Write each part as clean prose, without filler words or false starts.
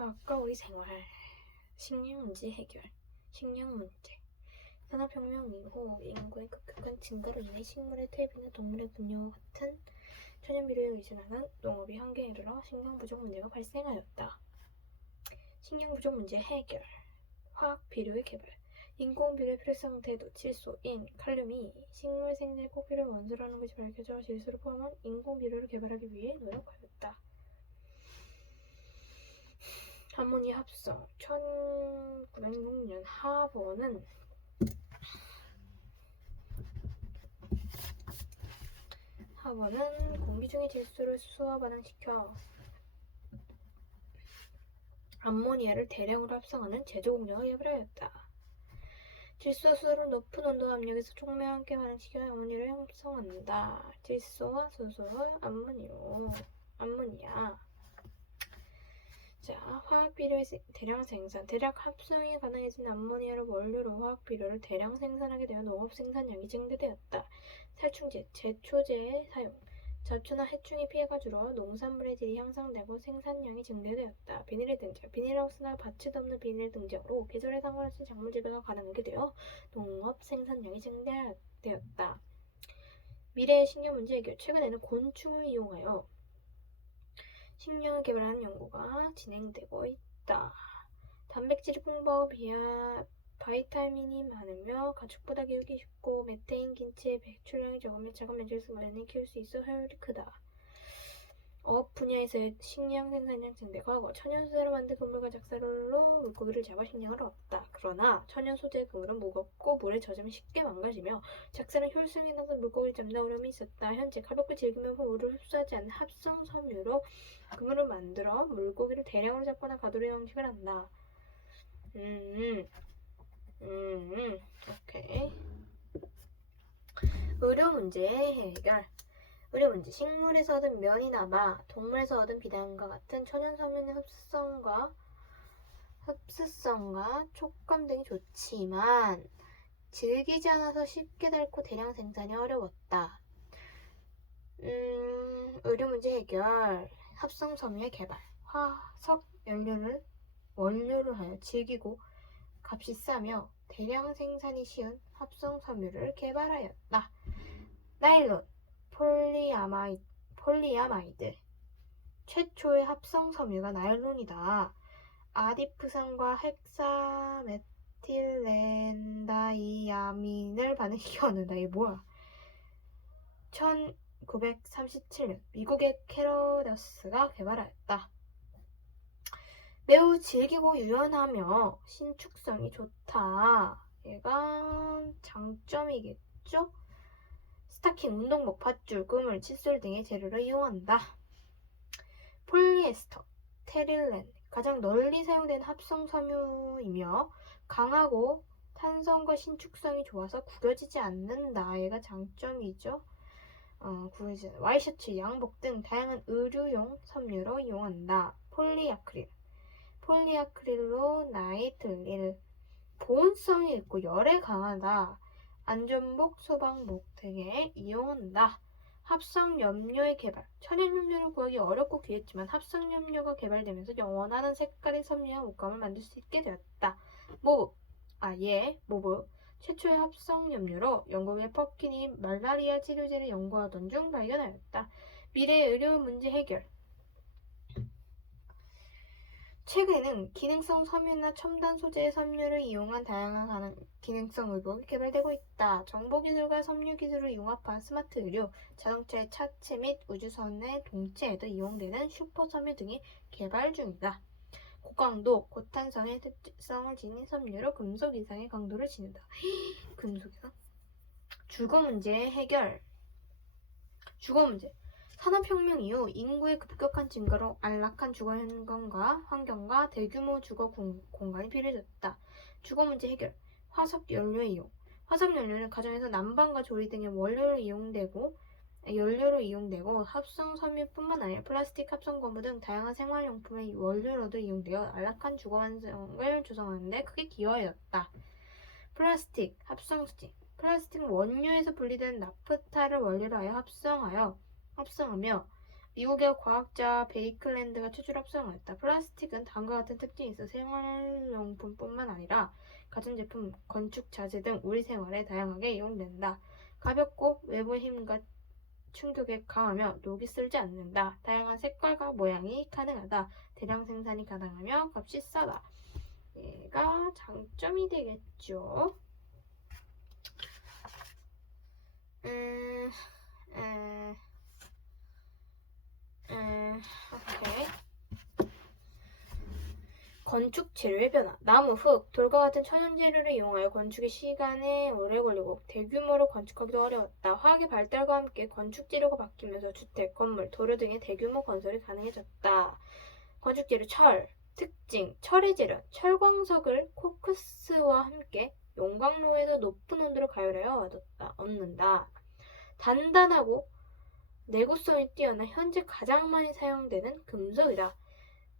과학과 우리 생활, 식량 문제 해결, 식량 문제. 산업혁명 이후 인구의 급격한 증가로 인해 식물의 퇴비나 동물의 분뇨 같은 천연비료에 의존하는 농업이 한계에 이르러 식량 부족 문제가 발생하였다. 식량 부족 문제 해결, 화학 비료의 개발. 인공 비료의 필요성 태도, 질소, 인, 칼륨이 식물 생산에 꼭 필요한 원소라는 것이 밝혀져 질소를 포함한 인공 비료를 개발하기 위해 노력하였다. 암모니아 합성. 1906년 하버는 공기 중의 질소를 수소와 반응시켜 암모니아를 대량으로 합성하는 제조 공정을 개발하였다. 질소와 수소를 높은 온도 압력에서 촉매와 함께 반응시켜 암모니아를 형성한다. 질소와 수소와 암모니아. 자, 화학비료의 대량 생산, 대략 합성이 가능해진 암모니아를 원료로 화학비료를 대량 생산하게 되어 농업 생산량이 증대되었다. 살충제, 제초제의 사용, 잡초나 해충의 피해가 줄어 농산물의 질이 향상되고 생산량이 증대되었다. 비닐의 등장, 비닐하우스나 밭이 덮는 비닐의 등장으로 계절에 상관없이 작물 재배가 가능하게 되어 농업 생산량이 증대되었다. 미래의 식량 문제 해결, 최근에는 곤충을 이용하여 식량을 개발하는 연구가 진행되고 있다. 단백질이 풍부하고 바이타민이 많으며 가축보다 키우기 쉽고 메테인 긴체의 배출량이 적으며 작은 면적에서 많이 키울 수 있어 효율이 크다. 어업 분야에서의 식량 생산량 증대가 하고 천연 소재로 만든 그물과 작사로 물고기를 잡아 식량을 얻었다. 그러나 천연 소재의 그물은 무겁고 물에 젖으면 쉽게 망가지며 작사는 효율성이 낮아 물고기를 잡는 어려움이 있었다. 현재 가볍고 질기면서 물을 흡수하지 않는 합성 섬유로 그물을 만들어 물고기를 대량으로 잡거나 가두리 형식을 한다. 오케이. 의료 문제 해결. 의료 문제. 식물에서 얻은 면이나 마, 동물에서 얻은 비단과 같은 천연 섬유는 흡수성과 촉감 등이 좋지만 질기지 않아서 쉽게 닳고 대량 생산이 어려웠다. 의료 문제 해결. 합성 섬유의 개발. 화석 연료를 원료로 하여 질기고 값이 싸며 대량 생산이 쉬운 합성 섬유를 개발하였다. 나일론, 폴리아마이드. 최초의 합성 섬유가 나일론이다. 아디프산과 헥사메틸렌다이아민을 반응시켜 얻는다. 이게 뭐야? 1937년 미국의 캐로더스가 개발하였다. 매우 질기고 유연하며 신축성이 좋다. 얘가 장점이겠죠? 스타킹, 운동복, 밧줄, 그물, 칫솔 등의 재료로 이용한다. 폴리에스터, 테릴렌. 가장 널리 사용된 합성 섬유이며 강하고 탄성과 신축성이 좋아서 구겨지지 않는다. 얘가 장점이죠. 와이셔츠, 양복 등 다양한 의류용 섬유로 이용한다. 폴리아크릴로 나이트릴. 보온성이 있고 열에 강하다. 안전복, 소방복 등에 이용한다. 합성염료의 개발. 천연염료를 구하기 어렵고 귀했지만 합성염료가 개발되면서 원하는 색깔의 섬유와 옷감을 만들 수 있게 되었다. 모브. 최초의 합성염료로 영국의 퍼킨이 말라리아 치료제를 연구하던 중 발견하였다. 미래의 의료 문제 해결. 최근에는 기능성 섬유나 첨단 소재의 섬유를 이용한 다양한 기능성 의복이 개발되고 있다. 정보기술과 섬유기술을 융합한 스마트 의료, 자동차의 차체 및 우주선의 동체에도 이용되는 슈퍼섬유 등이 개발 중이다. 고강도, 고탄성의 특성을 지닌 섬유로 금속 이상의 강도를 지닌다. 금속이상? 주거 문제 해결. 주거 문제. 산업혁명 이후 인구의 급격한 증가로 안락한 주거 환경과 대규모 주거 공간이 필요해졌다. 주거 문제 해결. 화석 연료 이용. 화석 연료는 가정에서 난방과 조리 등의 연료로 이용되고 합성 섬유뿐만 아니라 플라스틱, 합성 고무 등 다양한 생활용품의 원료로도 이용되어 안락한 주거 환경을 조성하는 데 크게 기여하였다. 플라스틱, 합성 수지. 플라스틱은 원료에서 분리된 나프타를 원료로 하여 합성하며 미국의 과학자 베이클랜드가 최초로 합성하였다. 플라스틱은 다음과 같은 특징이 있어 생활용품뿐만 아니라 가전제품, 건축 자재 등 우리 생활에 다양하게 이용된다. 가볍고 외부 힘과 충격에 강하며 녹이 슬지 않는다. 다양한 색깔과 모양이 가능하다. 대량 생산이 가능하며 값이 싸다. 얘가 장점이 되겠죠. 오케이. 건축 재료의 변화. 나무, 흙, 돌과 같은 천연 재료를 이용하여 건축의 시간에 오래 걸리고 대규모로 건축하기도 어려웠다. 화학의 발달과 함께 건축 재료가 바뀌면서 주택, 건물, 도로 등의 대규모 건설이 가능해졌다. 건축 재료 철. 특징. 철의 재련. 철광석을 코크스와 함께 용광로에서 높은 온도로 가열하여 얻는다. 단단하고 내구성이 뛰어나 현재 가장 많이 사용되는 금속이다.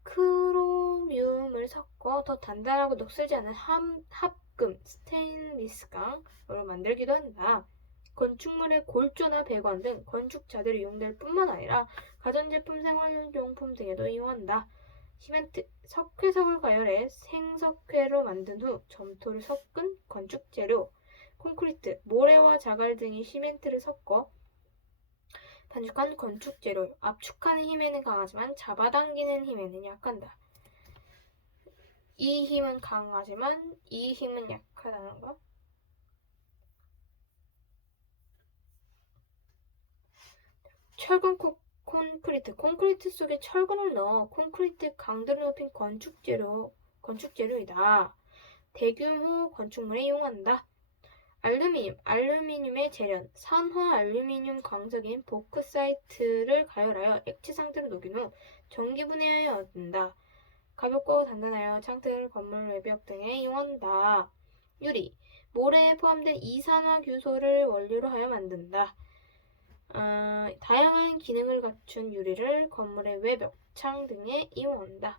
크로미움을 섞어 더 단단하고 녹슬지 않은 합금, 스테인리스강으로 만들기도 한다. 건축물의 골조나 배관 등 건축 자재로 이용될 뿐만 아니라 가전제품, 생활용품 등에도 이용한다. 시멘트, 석회석을 가열해 생석회로 만든 후 점토를 섞은 건축 재료. 콘크리트, 모래와 자갈 등이 시멘트를 섞어 반죽한 건축 재료. 압축하는 힘에는 강하지만 잡아당기는 힘에는 약한다. 이 힘은 강하지만 이 힘은 약하다는 거. 철근 콘크리트. 콘크리트 속에 철근을 넣어 콘크리트 강도를 높인 건축 재료이다. 대규모 건축물에 이용한다. 알루미늄. 알루미늄의 재련. 산화 알루미늄 광석인 보크사이트를 가열하여 액체 상태로 녹인 후 전기분해하여 얻는다. 가볍고 단단하여 창틀, 건물, 외벽 등에 이용한다. 유리. 모래에 포함된 이산화규소를 원료로 하여 만든다. 다양한 기능을 갖춘 유리를 건물의 외벽, 창 등에 이용한다.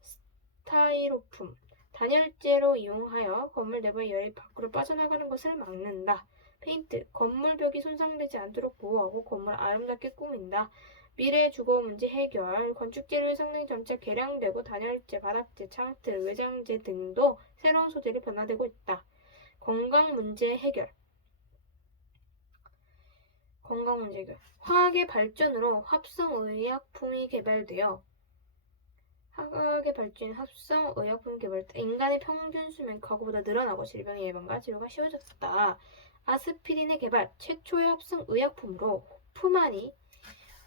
스타이로폼. 단열재로 이용하여 건물 내부의 열이 밖으로 빠져나가는 것을 막는다. 페인트. 건물 벽이 손상되지 않도록 보호하고 건물을 아름답게 꾸민다. 미래 주거 문제 해결. 건축 재료의 성능이 점차 개량되고 단열재, 바닥재, 창틀, 외장재 등도 새로운 소재로 변화되고 있다. 건강 문제 해결. 화학의 발전으로 합성의약품이 개발되어 합성의약품 개발 때 인간의 평균 수명이 과거보다 늘어나고 질병의 예방과 치료가 쉬워졌다. 아스피린의 개발. 최초의 합성의약품으로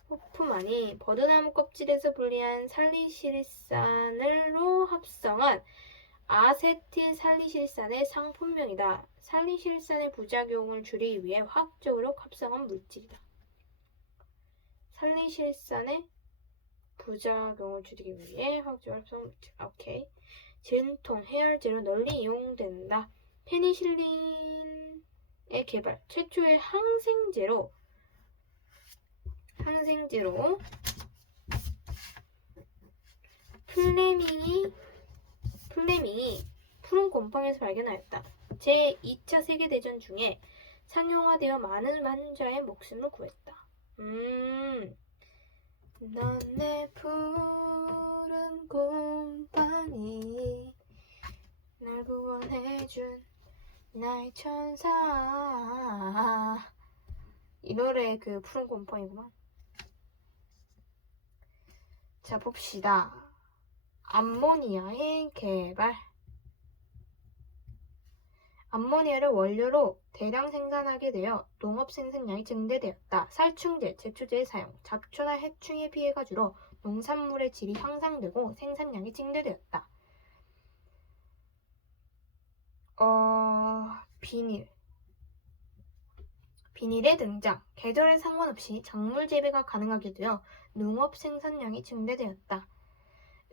호프만이 버드나무 껍질에서 분리한 살리실산으로 합성한 아세틸살리실산의 상품명이다. 살리실산의 부작용을 줄이기 위해 화학적으로 합성한 물질이다. 살리실산의 부작용을 줄이기 위해 화학적으로 합성한 물질. 오케이. 진통, 해열제로 널리 이용된다. 페니실린의 개발. 최초의 항생제로 플레밍이 푸른 곰팡이에서 발견하였다. 제2차 세계대전 중에 상용화되어 많은 환자의 목숨을 구했다. 넌 내 푸른 곰팡이 날 구원해준 나의 천사. 이 노래 그 푸른 곰팡이구만. 자, 봅시다. 암모니아의 개발. 암모니아를 원료로 대량 생산하게 되어 농업 생산량이 증대되었다. 살충제, 제초제의 사용, 잡초나 해충의 피해가 줄어 농산물의 질이 향상되고 생산량이 증대되었다. 비닐의 등장. 계절에 상관없이 작물 재배가 가능하게 되어 농업 생산량이 증대되었다.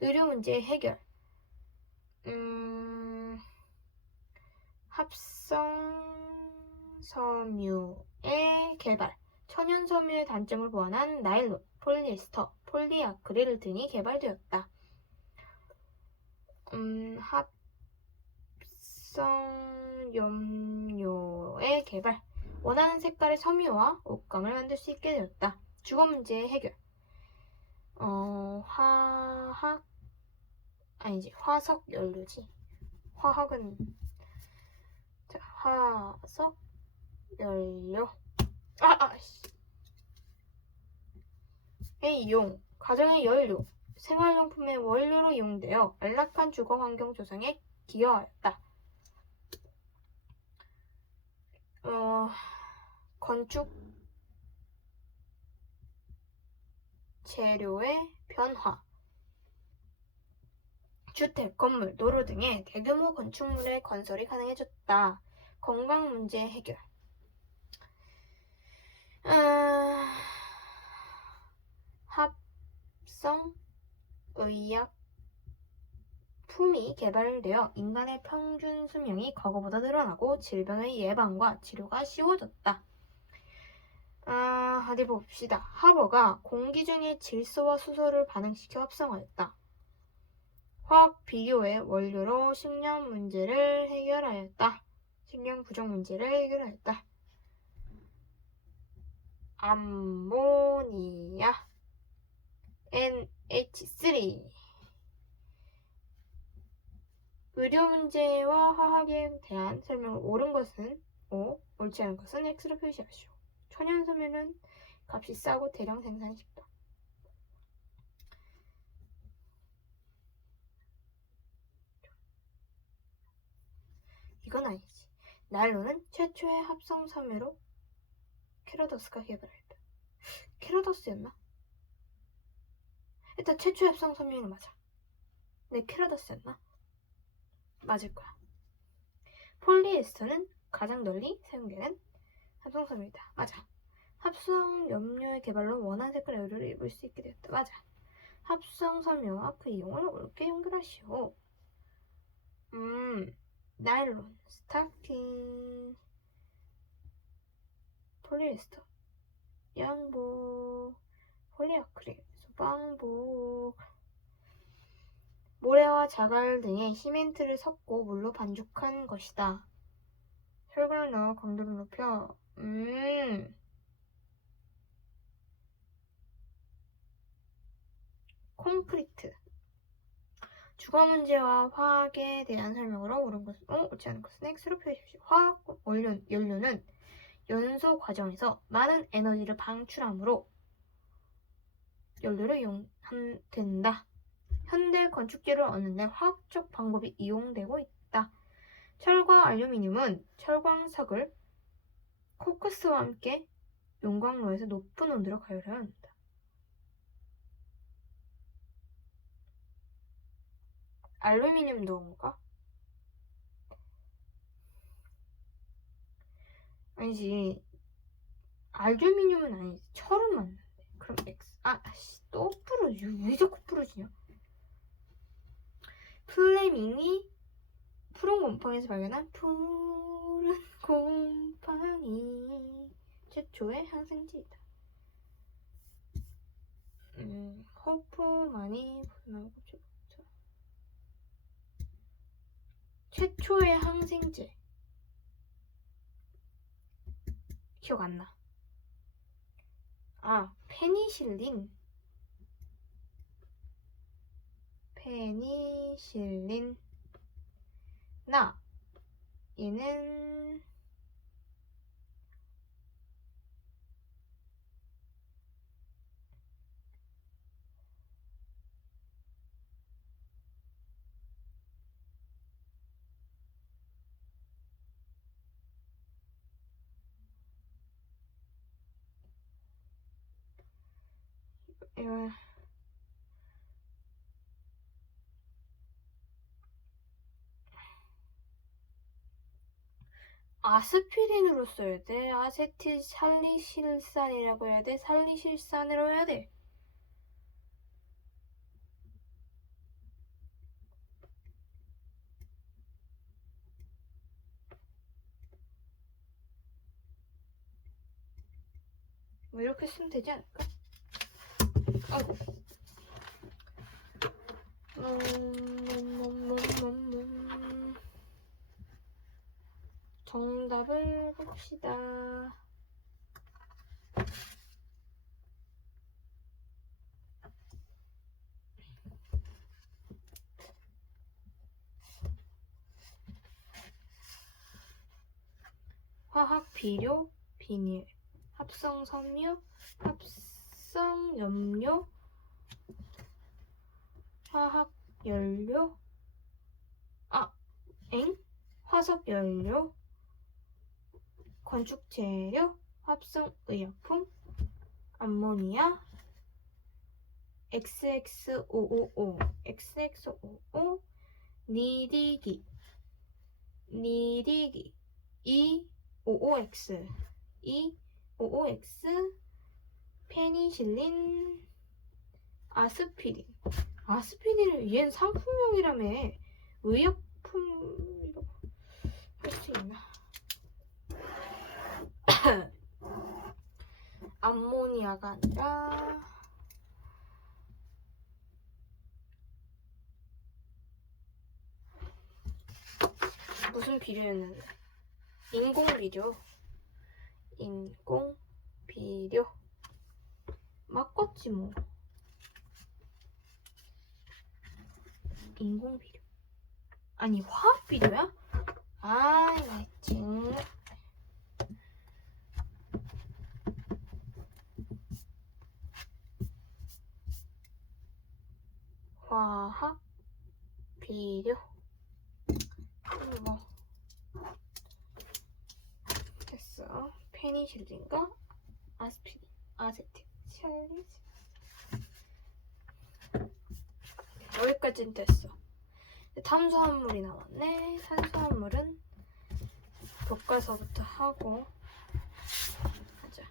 의료 문제 해결. 합성섬유의 개발. 천연 섬유의 단점을 보완한 나일론, 폴리에스터, 폴리아크릴 등이 개발되었다. 합성염료의 개발. 원하는 색깔의 섬유와 옷감을 만들 수 있게 되었다. 주거 문제 해결. 화석 연료지. 화학은 자, 화석 연료. 이용 가정의 연료, 생활용품의 원료로 이용되어 안락한 주거 환경 조성에 기여하였다. 건축 재료의 변화, 주택, 건물, 도로 등의 대규모 건축물의 건설이 가능해졌다. 건강 문제 해결. 합성 의약품이 개발되어 인간의 평균 수명이 과거보다 늘어나고 질병의 예방과 치료가 쉬워졌다. 어디 봅시다. 하버가 공기 중의 질소와 수소를 반응시켜 합성하였다. 화학 비료의 원료로 식량 문제를 해결하였다. 식량 부족 문제를 해결하였다. 암모니아 NH3 의료 문제와 화학에 대한 설명을 옳은 것은 O, 옳지 않은 것은 X로 표시하시오. 천연섬유는 값이 싸고 대량 생산이 쉽다. 이건 아니지. 나일론은 최초의 합성 섬유로 캐로더스가 개발했다. 캐로더스였나? 일단 최초의 합성 섬유는 맞아. 근데 캐로더스였나? 맞을 거야. 폴리에스터는 가장 널리 사용되는 합성 섬유이다. 맞아. 합성 염료의 개발로 원하는 색깔의 의류를 입을 수 있게 되었다. 맞아. 합성 섬유와 그 이용을 옳게 연결하시오. 나일론, 스타킹, 폴리에스터, 양복, 폴리아크릴, 소방복, 모래와 자갈 등의 시멘트를 섞고 물로 반죽한 것이다. 혈관을 넣어 강도를 높여. 콘크리트. 주거 문제와 화학에 대한 설명으로 옳은 것은 O, 옳지 않은 것은 X로 표시하시오. 화학 연료는 연소 과정에서 많은 에너지를 방출하므로 연료를 이용된다. 현대 건축재를 얻는 데 화학적 방법이 이용되고 있다. 철과 알루미늄은 철광석을 코크스와 함께 용광로에서 높은 온도로 가열해야 한다. 알루미늄도인가? 아니지. 알루미늄은 아니지. 철은 맞는데. 그럼 X. 또 부러지. 왜 자꾸 부러지냐? 플레밍이 푸른 곰팡이에서 발견한 푸른 곰팡이 최초의 항생제이다. 호프만이 분하고 최초의 항생제 기억 안 나. 페니실린. 얘는 아스피린으로 써야 돼. 아세틸살리실산이라고 해야 돼. 살리실산으로 해야 돼. 뭐 이렇게 쓰면 되지 않을까? 아이고. 정답을 봅시다. 화학 비료, 비닐, 합성 섬유, 합성 염료, 화학 연료, 화석 연료, 건축 재료, 합성 의약품, 암모니아, XX555, XX555, 니디기, E55X, E55X, 페니실린, 아스피린. 아스피린은 얘는 상품명이라며. 의약품이라고 할 수 있나? 암모니아가 아니라 무슨 비료였는데? 인공비료. 인공비료. 맞겠지 뭐. 인공비료. 아니 화학비료야? 아이 정말. 화학비료. 뭐 됐어. 페니실린과 아스피린, 아세틱, 샬리즈. 여기까지는 됐어. 탄수화물이 나왔네. 탄수화물은 교과서부터 하고 하자.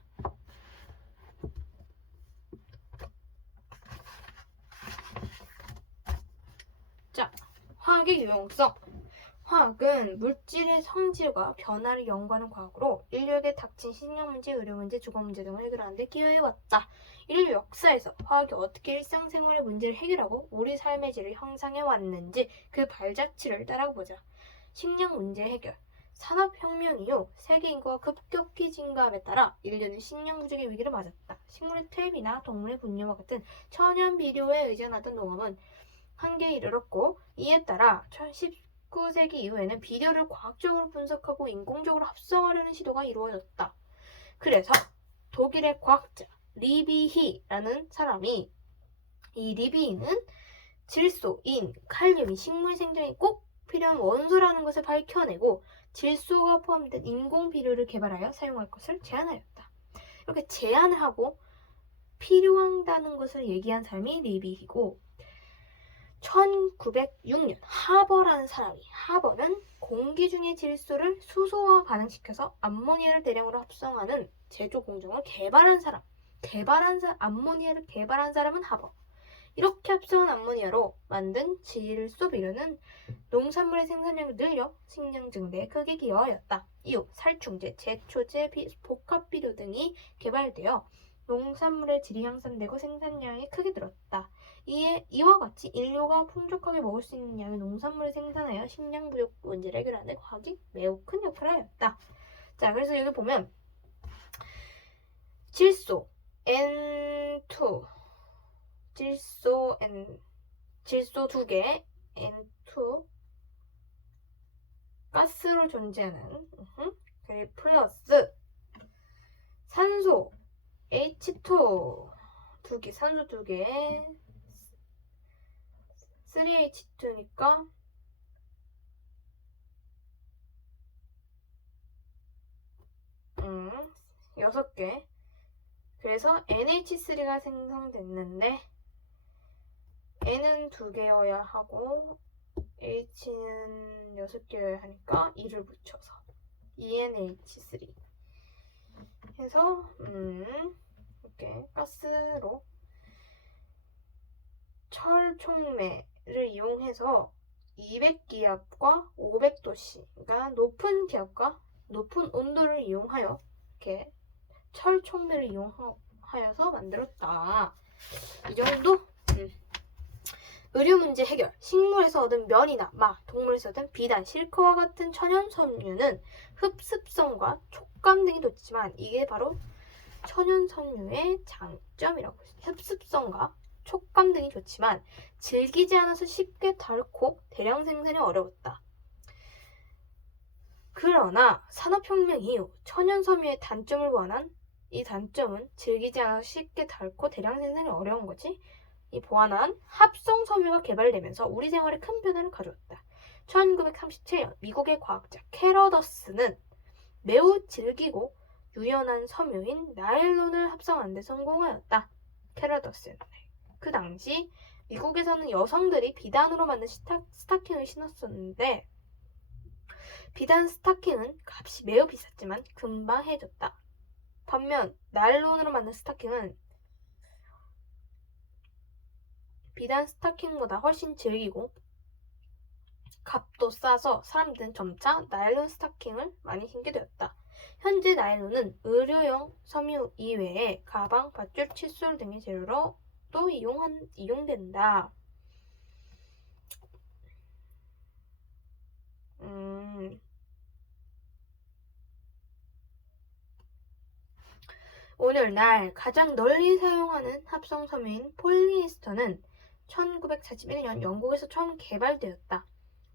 자, 화학의 유용성. 화학은 물질의 성질과 변화를 연구하는 과학으로 인류에게 닥친 식량 문제, 의료 문제, 주거 문제 등을 해결하는 데 기여해왔다. 인류 역사에서 화학이 어떻게 일상생활의 문제를 해결하고 우리 삶의 질을 형성해 왔는지 그 발자취를 따라보자. 식량 문제 해결. 산업혁명 이후 세계 인구가 급격히 증가함에 따라 인류는 식량 부족의 위기를 맞았다. 식물의 퇴비나 동물의 분뇨와 같은 천연 비료에 의존하던 농업은 한계에 이르렀고, 이에 따라 19세기 이후에는 비료를 과학적으로 분석하고 인공적으로 합성하려는 시도가 이루어졌다. 그래서 독일의 과학자 리비히라는 사람이, 이 리비히는 질소, 인, 칼륨이 식물 생장에 꼭 필요한 원소라는 것을 밝혀내고 질소가 포함된 인공 비료를 개발하여 사용할 것을 제안하였다. 이렇게 제안을 하고 필요하다는 것을 얘기한 사람이 리비히고, 1906년 하버라는 사람이, 하버는 공기 중의 질소를 수소와 반응시켜서 암모니아를 대량으로 합성하는 제조 공정을 개발한 사람, 암모니아를 개발한 사람은 하버. 이렇게 합성한 암모니아로 만든 질소 비료는 농산물의 생산량을 늘려 식량 증대에 크게 기여하였다. 이후 살충제, 제초제, 복합비료 등이 개발되어 농산물의 질이 향상되고 생산량이 크게 늘었다. 이와 같이 인류가 풍족하게 먹을 수 있는 양의 농산물을 생산하여 식량 부족 문제를 해결하는 데 과학이 매우 큰 역할을 하였다. 자, 그래서 여기 보면 질소 N2, 질소 2개 N2, 가스로 존재하는 그리고 플러스 산소 H2 2개, 산소 2개 3H2니까 6개. 그래서 NH3가 생성됐는데 N은 2개여야 하고 H는 6개여야 하니까 2를 붙여서 ENH3 해서 이렇게 가스로 철촉매를 이용해서 200기압과 500도씨, 그러니까 높은 기압과 높은 온도를 이용하여 이렇게 철촉매를 이용하여서 만들었다. 이 정도? 의료 문제 해결. 식물에서 얻은 면이나 동물에서 얻은 비단, 실크와 같은 천연 섬유는 흡습성과 촉감 등이 좋지만 이게 바로 천연 섬유의 장점이라고 했어요. 흡습성과 촉감 등이 좋지만 질기지 않아서 쉽게 닳고 대량 생산이 어려웠다. 그러나 산업혁명 이후 천연섬유의 단점을 보완한 이 단점은 질기지 않아서 쉽게 닳고 대량 생산이 어려운 거지. 이 보완한 합성섬유가 개발되면서 우리 생활에 큰 변화를 가져왔다. 1937년 미국의 과학자 캐러더스는 매우 질기고 유연한 섬유인 나일론을 합성하는 데 성공하였다. 캐러더스는 그 당시 미국에서는 여성들이 비단으로 만든 스타킹을 신었었는데 비단 스타킹은 값이 매우 비쌌지만 금방 해졌다. 반면 나일론으로 만든 스타킹은 비단 스타킹보다 훨씬 질기고 값도 싸서 사람들은 점차 나일론 스타킹을 많이 신게 되었다. 현재 나일론은 의료용 섬유 이외에 가방, 밧줄, 칫솔 등의 재료로 또 이용된다. 오늘날 가장 널리 사용하는 합성 섬유인 폴리에스터는 1941년 영국에서 처음 개발되었다.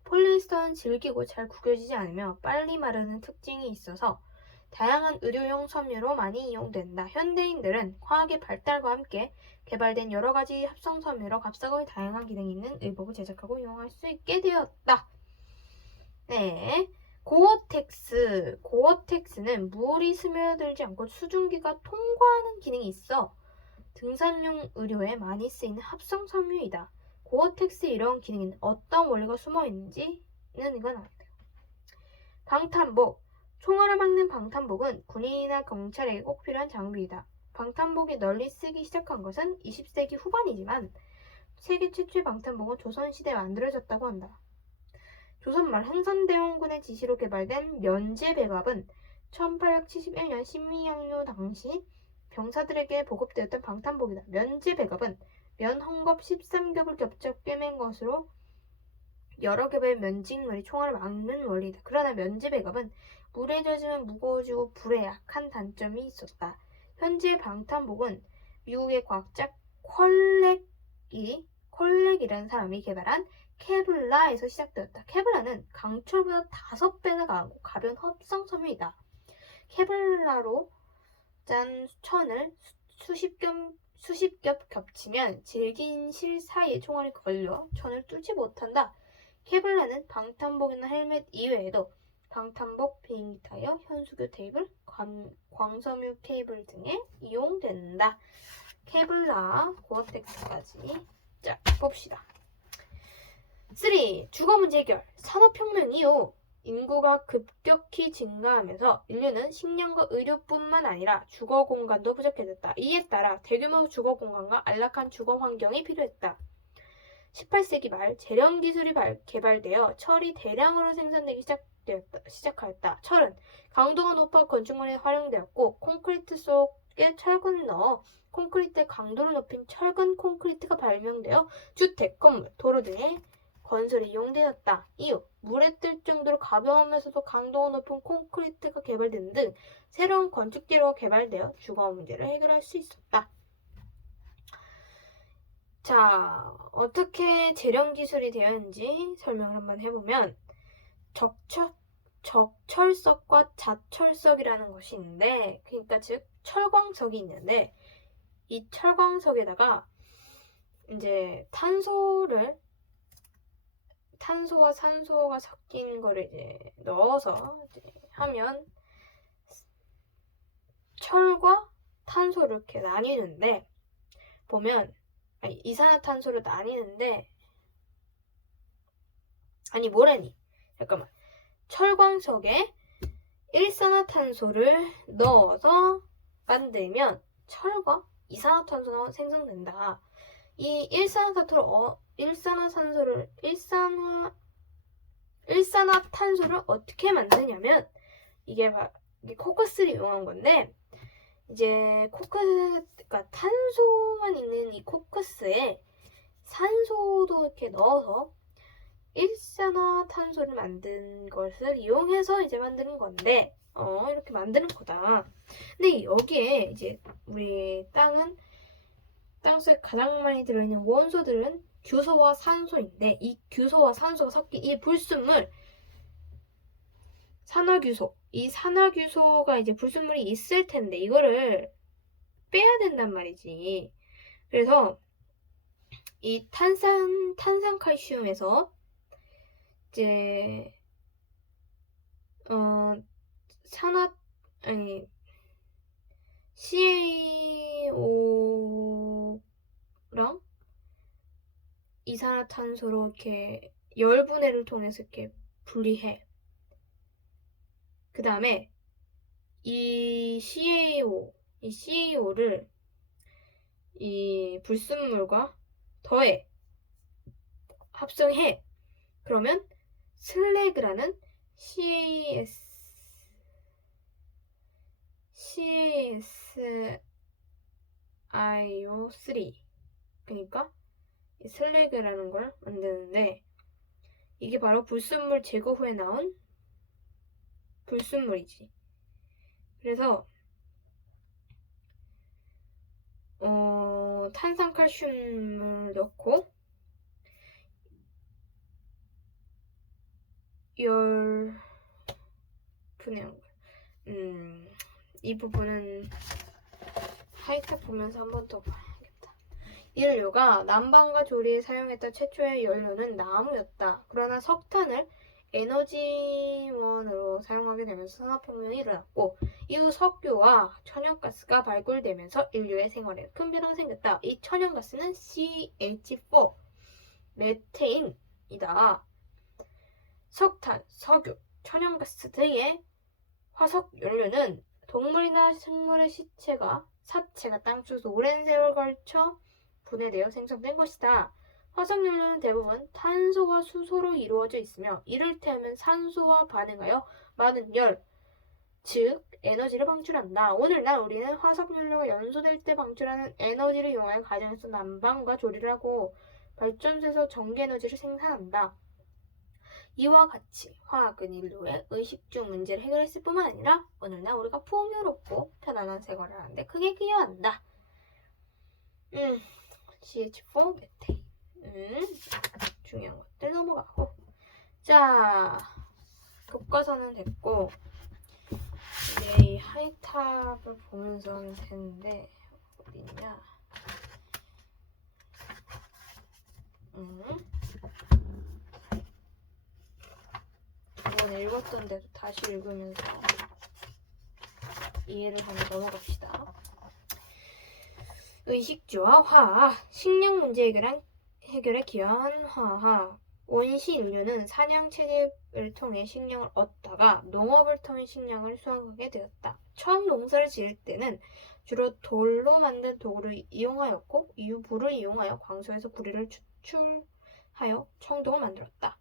폴리에스터는 질기고 잘 구겨지지 않으며 빨리 마르는 특징이 있어서 다양한 의료용 섬유로 많이 이용된다. 현대인들은 과학의 발달과 함께 개발된 여러 가지 합성 섬유로 값싸고 다양한 기능이 있는 의복을 제작하고 이용할 수 있게 되었다. 네. 고어텍스는 물이 스며들지 않고 수증기가 통과하는 기능이 있어 등산용 의료에 많이 쓰이는 합성 섬유이다. 고어텍스의 이런 기능에는 어떤 원리가 숨어 있는지는 이건 안 돼요. 방탄복. 총알을 막는 방탄복은 군인이나 경찰에게 꼭 필요한 장비이다. 방탄복이 널리 쓰기 시작한 것은 20세기 후반이지만 세계 최초의 방탄복은 조선시대에 만들어졌다고 한다. 조선말 흥선대원군의 지시로 개발된 면제배갑은 1871년 신미양요 당시 병사들에게 보급되었던 방탄복이다. 면제배갑은 면 한 겹 13겹을 겹쳐 꿰맨 것으로 여러 겹의 면직물이 총알을 막는 원리다. 그러나 면제배갑은 물에 젖으면 무거워지고 불에 약한 단점이 있었다. 현재 방탄복은 미국의 과학자 콜렉이라는 사람이 개발한 케블라에서 시작되었다. 케블라는 강철보다 5배나 강하고 가벼운 합성섬유이다. 케블라로 짠 천을 수십 겹 겹치면 질긴 실 사이에 총알이 걸려 천을 뚫지 못한다. 케블라는 방탄복이나 헬멧 이외에도 방탄복, 비행기 타이어, 현수교 테이블, 광섬유 케이블 등에 이용된다. 케블라, 고어텍스까지. 자, 봅시다. 3. 주거 문제 해결. 산업혁명 이후 인구가 급격히 증가하면서 인류는 식량과 의료뿐만 아니라 주거 공간도 부족해졌다. 이에 따라 대규모 주거 공간과 안락한 주거 환경이 필요했다. 18세기 말 제련 기술이 개발되어 철이 대량으로 생산되기 시작하였다. 철은 강도가 높아 건축물에 활용되었고 콘크리트 속에 철근을 넣어 콘크리트의 강도를 높인 철근 콘크리트가 발명되어 주택, 건물, 도로 등의 건설에 이용되었다. 이후 물에 뜰 정도로 가벼우면서도 강도가 높은 콘크리트가 개발된 등 새로운 건축 재료가 개발되어 주거 문제를 해결할 수 있었다. 자, 어떻게 제련 기술이 되었는지 설명을 한번 해보면 적철석과 자철석이라는 것이 있는데 그러니까 즉 철광석이 있는데 이 철광석에다가 이제 탄소와 산소가 섞인 거를 이제 넣어서 이제 하면 철과 탄소를 이렇게 나뉘는데 보면 이산화탄소를 나뉘는데 잠깐만. 철광석에 일산화탄소를 넣어서 만들면 철과 이산화탄소가 생성된다. 이 일산화탄소를 어떻게 만드냐면 이게 코크스를 이용한 건데 이제 그러니까 탄소만 있는 이 코크스에 산소도 이렇게 넣어서 일산화탄소를 만든 것을 이용해서 이제 만드는 건데 이렇게 만드는 거다. 근데 여기에 이제 우리 땅 속에 가장 많이 들어있는 원소들은 규소와 산소인데 이 규소와 산소가 섞인 이 불순물 산화규소. 이 산화규소가 이제 불순물이 있을 텐데 이거를 빼야 된단 말이지. 그래서 이 탄산칼슘에서 이제 산화 아니 CaO랑 이산화탄소로 이렇게 열분해를 통해서 이렇게 분리해. 그 다음에 이 CaO를 이 불순물과 더해 합성해. 그러면 슬래그라는 CaSiO3 그러니까 이 슬래그라는 걸 만드는데 이게 바로 불순물 제거 후에 나온 불순물이지. 그래서 탄산칼슘을 넣고 열 분해한 거. 이 부분은 하이텍 보면서 한 번 더 봐야겠다. 연료가 난방과 조리에 사용했던 최초의 연료는 나무였다. 그러나 석탄을 에너지원으로 사용하게 되면서 산업혁명이 일어났고 이후 석유와 천연가스가 발굴되면서 인류의 생활에 큰 변화가 생겼다. 이 천연가스는 CH4 메테인이다. 석탄, 석유, 천연가스 등의 화석연료는 동물이나 식물의 사체가 땅속에서 오랜 세월 걸쳐 분해되어 생성된 것이다. 화석연료는 대부분 탄소와 수소로 이루어져 있으며 이를 태우면 산소와 반응하여 많은 열, 즉 에너지를 방출한다. 오늘날 우리는 화석연료가 연소될 때 방출하는 에너지를 이용하여 가정에서 난방과 조리를 하고 발전소에서 전기에너지를 생산한다. 이와 같이 화학은 인류의 의식 중 문제를 해결했을 뿐만 아니라 오늘날 우리가 풍요롭고 편안한 생활을 하는데 크게 기여한다. CH4 메테인. 중요한 것들 넘어가고. 자, 교과서는 됐고 이제 이 하이탑을 보면서 하면 되는데 어디 있냐? 이번에 읽었던데도 다시 읽으면서 이해를 하며 넘어갑시다. 의식주와 화학, 식량 문제 해결에 기여한 화학. 원시 인류는 사냥 채집을 통해 식량을 얻다가 농업을 통해 식량을 수확하게 되었다. 처음 농사를 지을 때는 주로 돌로 만든 도구를 이용하였고 이후 불을 이용하여 광소에서 구리를 추출하여 청동을 만들었다.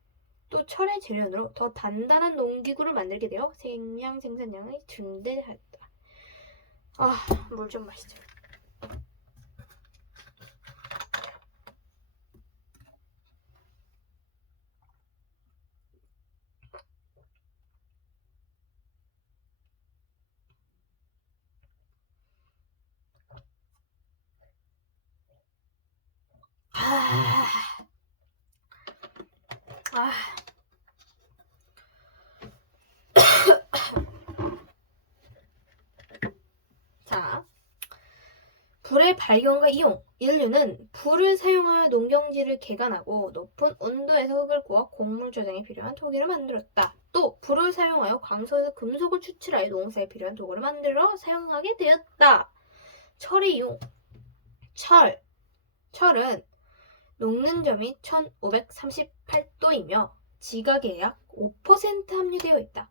또 철의 재련으로 더 단단한 농기구를 만들게 되어 식량 생산량이 증대하였다. 물 좀 마시자. 자, 불의 발견과 이용. 인류는 불을 사용하여 농경지를 개간하고 높은 온도에서 흙을 구워 곡물 저장에 필요한 토기를 만들었다. 또 불을 사용하여 광소에서 금속을 추출하여 농사에 필요한 도구를 만들어 사용하게 되었다. 철의 이용. 철은 녹는 점이 1538도이며 지각에 약 5% 함유되어 있다.